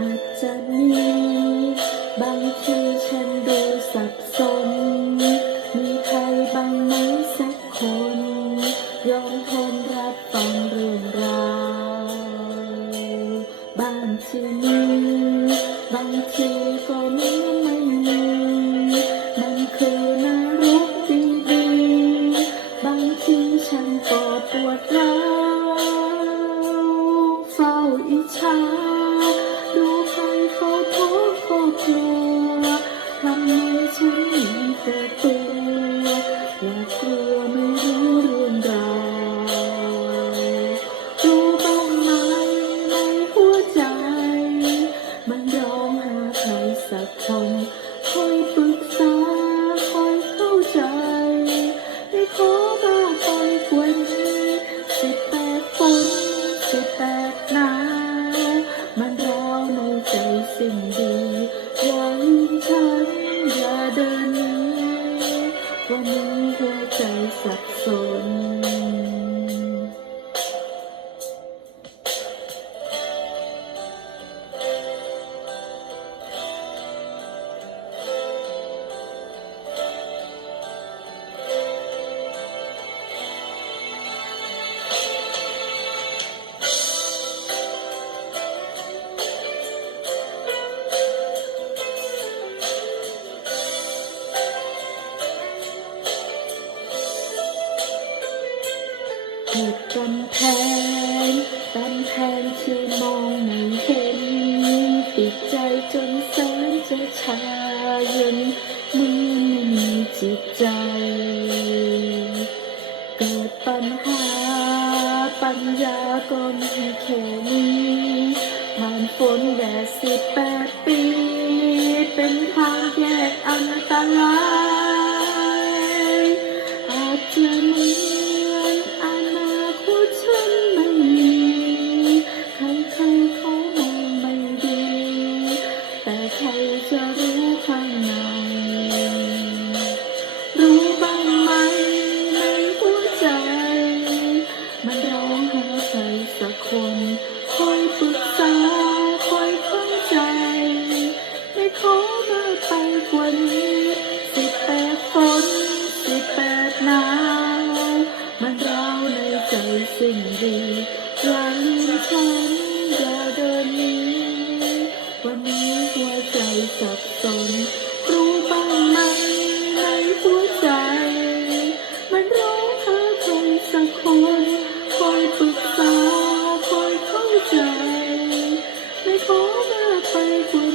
อาจจะมีบางทีฉันดูสับสน มีใครบ้างไหมสักคน ยอมทนรับฟังเรื่องราวบ้างทีมีบางทีก็มีไม่มีมันคือนารกจริงๆบางทีฉันก็ปวดร้าวเฝ้าอิจฉา ดูใวันนี้หัวใจสับสน เกิดกำแพงกำแพงที่มองไม่เห็นปิดใจจนแสนจะชาเย็นมือไม่มีจิตใจ เกิดปัญหาปัญญาก็มีแค่นี้ผ่านฝนแดดสิบแปดปี เป็นทางแยกอันตราย ข้างในรู้บ้างไหมในหัวใจ มันร้องหาใครสักคนคอยปรึกษาคอยเข้าใจ ไม่ขอมากไปกว่านี้สิบแปดฝนสิบแปดหนาวมันร้าวในใจสิ่งดี สับสน รู้บ้างไหมในหัวใจ มันร้องหาใครสักคนคอยปรึกษาคอยเข้าใจ ไม่ขอมากไปกว่า